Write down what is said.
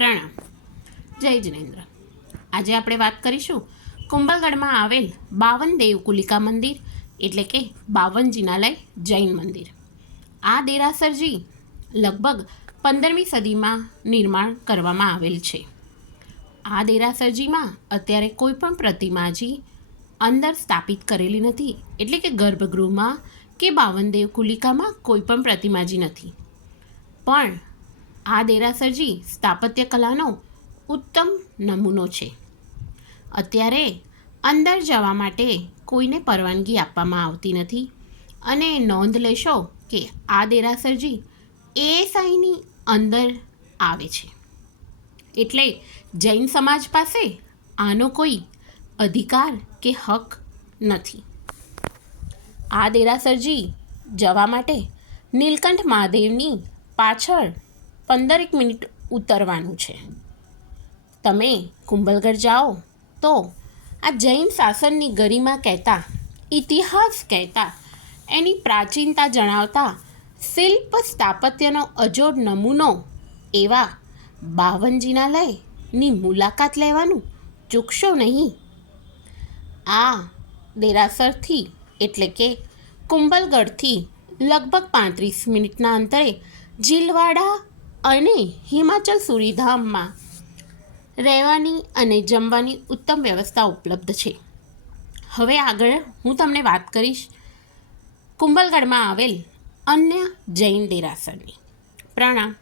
પ્રણામ. જય જિનેન્દ્ર. આજે આપણે વાત કરીશું કુંભલગઢમાં આવેલ 52 દેવકુલિકા મંદિર એટલે કે 52 જિનાલય જૈન મંદિર. આ દેરાસરજી લગભગ 15મી સદીમાં નિર્માણ કરવામાં આવેલ છે. આ દેરાસરજીમાં અત્યારે કોઈ પણ પ્રતિમાજી અંદર સ્થાપિત કરેલી નથી, એટલે કે ગર્ભગૃહમાં કે 52 દેવકુલિકામાં કોઈ પણ પ્રતિમાજી નથી. પણ આ દેરાસરજી સ્થાપત્ય કલાનો ઉત્તમ નમૂનો છે. અત્યારે અંદર જવા માટે કોઈને પરવાનગી આપવામાં આવતી નથી અને નોંધ લેશો કે આ દેરાસરજી ASIની અંદર આવે છે, એટલે જૈન સમાજ પાસે આનો કોઈ અધિકાર કે હક નથી. આ દેરાસરજી જવા માટે નીલકંઠ મહાદેવની પાછળ 15 મિનિટ ઉતરવાનું છે. તમે કુંભલગઢ જાઓ તો આ જૈન શાસનની ગરિમા કહેતા, ઇતિહાસ કહેતા, એની પ્રાચીનતા જણાવતા શિલ્પ સ્થાપત્યનો અજોડ નમૂનો એવા 52 જિનાલયની મુલાકાત લેવાનું ચૂકશો નહીં. આ દેરાસરથી એટલે કે કુંભલગઢથી લગભગ 35 મિનિટના અંતરે જીલવાડા અને હિમાચલ સુરીધામમાં રહેવાની અને જમવાની ઉત્તમ વ્યવસ્થા ઉપલબ્ધ છે. હવે આગળ હું તમને વાત કરીશ કુંભલગઢમાં આવેલ અન્ય જૈન દેરાસરની. પ્રણામ.